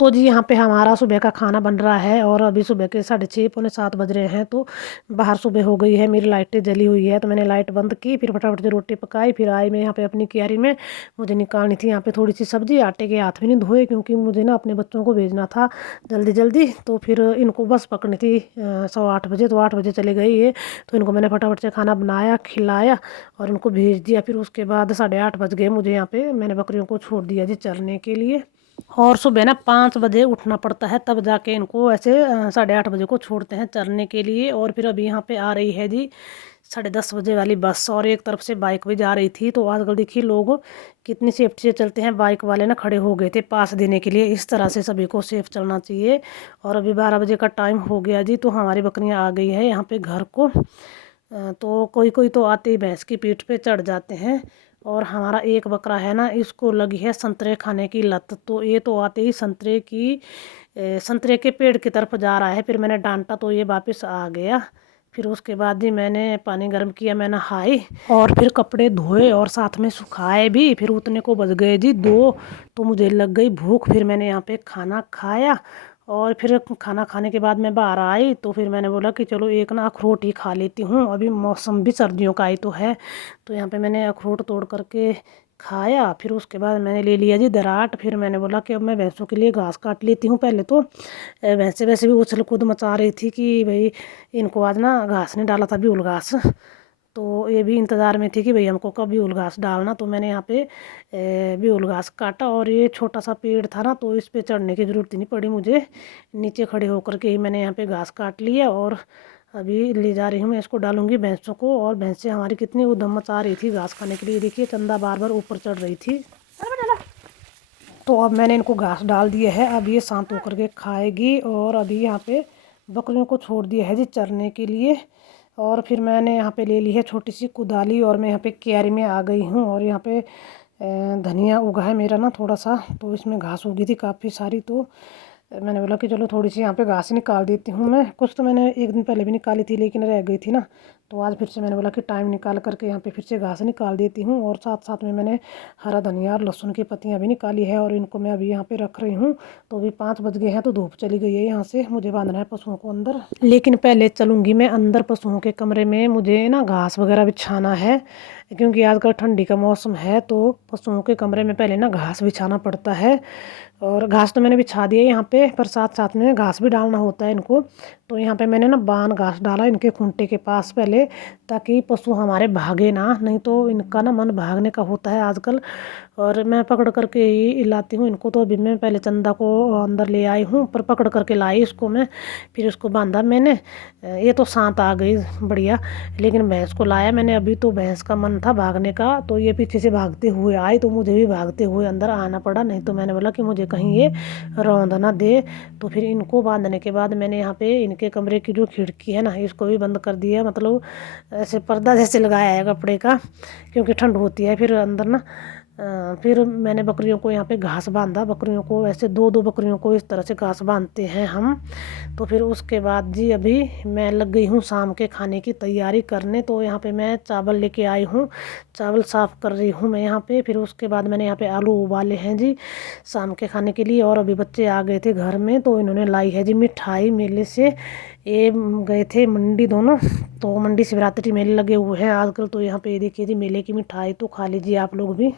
तो जी यहाँ पे हमारा सुबह का खाना बन रहा है और अभी सुबह के 6:30 पौने 7 बज रहे हैं। तो बाहर सुबह हो गई है, मेरी लाइटें जली हुई है तो मैंने लाइट बंद की, फिर फटाफट से रोटी पकाई, फिर आई मैं यहाँ पे अपनी क्यारी में। मुझे निकालनी थी यहाँ पे थोड़ी सी सब्जी, आटे के हाथ भी नहीं धोए क्योंकि मुझे ना अपने बच्चों को भेजना था जल्दी जल्दी। तो फिर इनको बस पकड़नी थी 7:15 बजे, तो 8 बजे चले गई ये। तो इनको मैंने फटाफट से खाना बनाया, खिलाया और इनको भेज दिया। फिर उसके बाद 8:30 बज गए मुझे, यहाँ पे मैंने बकरियों को छोड़ दिया जी चरने के लिए। और सुबह ना 5 बजे उठना पड़ता है, तब जाके इनको ऐसे 8:30 बजे को छोड़ते हैं चरने के लिए। और फिर अभी यहाँ पे आ रही है जी 10:30 बजे वाली बस, और एक तरफ से बाइक भी जा रही थी। तो आजकल देखिए लोग कितनी सेफ्टी से चलते हैं, बाइक वाले ना खड़े हो गए थे पास देने के लिए। इस तरह से सभी को सेफ चलना चाहिए। और अभी 12 बजे का टाइम हो गया जी, तो हमारी बकरियाँ आ गई है यहाँ पे घर को। तो कोई कोई तो आते ही भैंस की पीठ पे चढ़ जाते हैं। और हमारा एक बकरा है ना, इसको लगी है संतरे खाने की लत। तो ये तो आते ही संतरे के पेड़ की तरफ जा रहा है। फिर मैंने डांटा तो ये वापस आ गया। फिर उसके बाद जी मैंने पानी गर्म किया, मैं नहाई और फिर कपड़े धोए और साथ में सुखाए भी। फिर उतने को बज गए जी 2। तो मुझे लग गई भूख, फिर मैंने यहाँ पे खाना खाया। और फिर खाना खाने के बाद मैं बाहर आई तो फिर मैंने बोला कि चलो एक ना अखरोट ही खा लेती हूँ, अभी मौसम भी सर्दियों का ही तो है। तो यहाँ पे मैंने अखरोट तोड़ करके खाया। फिर उसके बाद मैंने ले लिया जी दराट। फिर मैंने बोला कि अब मैं भैंसों के लिए घास काट लेती हूँ। पहले तो भैंसें वैसे भी उछल कूद मचा रही थी कि भाई इनको आज ना घास नहीं डाला था, बिहुल घास। तो ये भी इंतज़ार में थी कि भाई हमको कब बिहुल घास डालना। तो मैंने यहाँ पे बिहुल घास काटा और ये छोटा सा पेड़ था ना, तो इस पे चढ़ने की ज़रूरत ही नहीं पड़ी मुझे। नीचे खड़े होकर के ही मैंने यहाँ पे घास काट लिया और अभी ले जा रही हूँ, मैं इसको डालूंगी भैंसों को। और भैंसें हमारी कितनी उधम मचा रही थी घास खाने के लिए, देखिए चंदा बार बार ऊपर चढ़ रही थी। तो अब मैंने इनको घास डाल दिया है, अब ये शांत होकर के खाएगी। और अभी यहाँ पे बकरियों को छोड़ दिया है जी चरने के लिए। और फिर मैंने यहाँ पे ले ली है छोटी सी कुदाली और मैं यहाँ पे क्यारी में आ गई हूँ। और यहाँ पे धनिया उगा है मेरा ना थोड़ा सा, तो इसमें घास उगी थी काफ़ी सारी। तो मैंने बोला कि चलो थोड़ी सी यहाँ पे घास निकाल देती हूँ मैं। कुछ तो मैंने एक दिन पहले भी निकाली थी लेकिन रह गई थी ना, तो आज फिर से मैंने बोला कि टाइम निकाल करके यहाँ पे फिर से घास निकाल देती हूँ। और साथ साथ में मैंने हरा धनिया और लहसुन की पत्तियाँ भी निकाली है और इनको मैं अभी यहाँ पे रख रही हूँ। तो अभी 5 बज गए हैं, तो धूप चली गई है, यहाँ से मुझे बांधना है पशुओं को अंदर। लेकिन पहले चलूँगी मैं अंदर पशुओं के कमरे में, मुझे ना घास वगैरह बिछाना है क्योंकि आजकल ठंडी का मौसम है। तो पशुओं के कमरे में पहले ना घास बिछाना पड़ता है। और घास तो मैंने बिछा दी है यहाँ पे, पर साथ साथ में घास भी डालना होता है इनको। तो यहाँ पे मैंने ना बान घास डाला इनके खूंटे के पास पहले, ताकि पशु हमारे भागे ना, नहीं तो इनका ना मन भागने का होता है आजकल। और मैं पकड़ करके ही लाती हूँ इनको। तो अभी मैं पहले चंदा को अंदर ले आई हूँ, पर पकड़ करके लाई इसको मैं, फिर उसको बांधा मैंने। ये तो शांत आ गई बढ़िया। लेकिन भैंस को लाया मैंने अभी, तो भैंस का मन था भागने का, तो ये पीछे से भागते हुए आई, तो मुझे भी भागते हुए अंदर आना पड़ा। नहीं तो मैंने बोला कि मुझे कहीं ये रौंद ना दे। तो फिर इनको बांधने के बाद मैंने यहाँ पे इनके कमरे की जो खिड़की है ना, इसको भी बंद कर दिया, मतलब ऐसे पर्दा जैसे लगाया है कपड़े का, क्योंकि ठंड होती है फिर अंदर ना। फिर मैंने बकरियों को यहाँ पे घास बांधा, बकरियों को ऐसे दो दो बकरियों को इस तरह से घास बांधते हैं हम। तो फिर उसके बाद जी अभी मैं लग गई हूँ शाम के खाने की तैयारी करने। तो यहाँ पे मैं चावल लेके आई हूँ, चावल साफ़ कर रही हूँ मैं यहाँ पे। फिर उसके बाद मैंने यहाँ पे आलू उबाले हैं जी शाम के खाने के लिए। और अभी बच्चे आ गए थे घर में, तो इन्होंने लाई है जी मिठाई मेले से। ये गए थे मंडी दोनों, तो मंडी शिवरात्रि मेले लगे हुए हैं आजकल। तो यहाँ पे ये देखिए जी मेले की मिठाई, तो खा लीजिए आप लोग भी।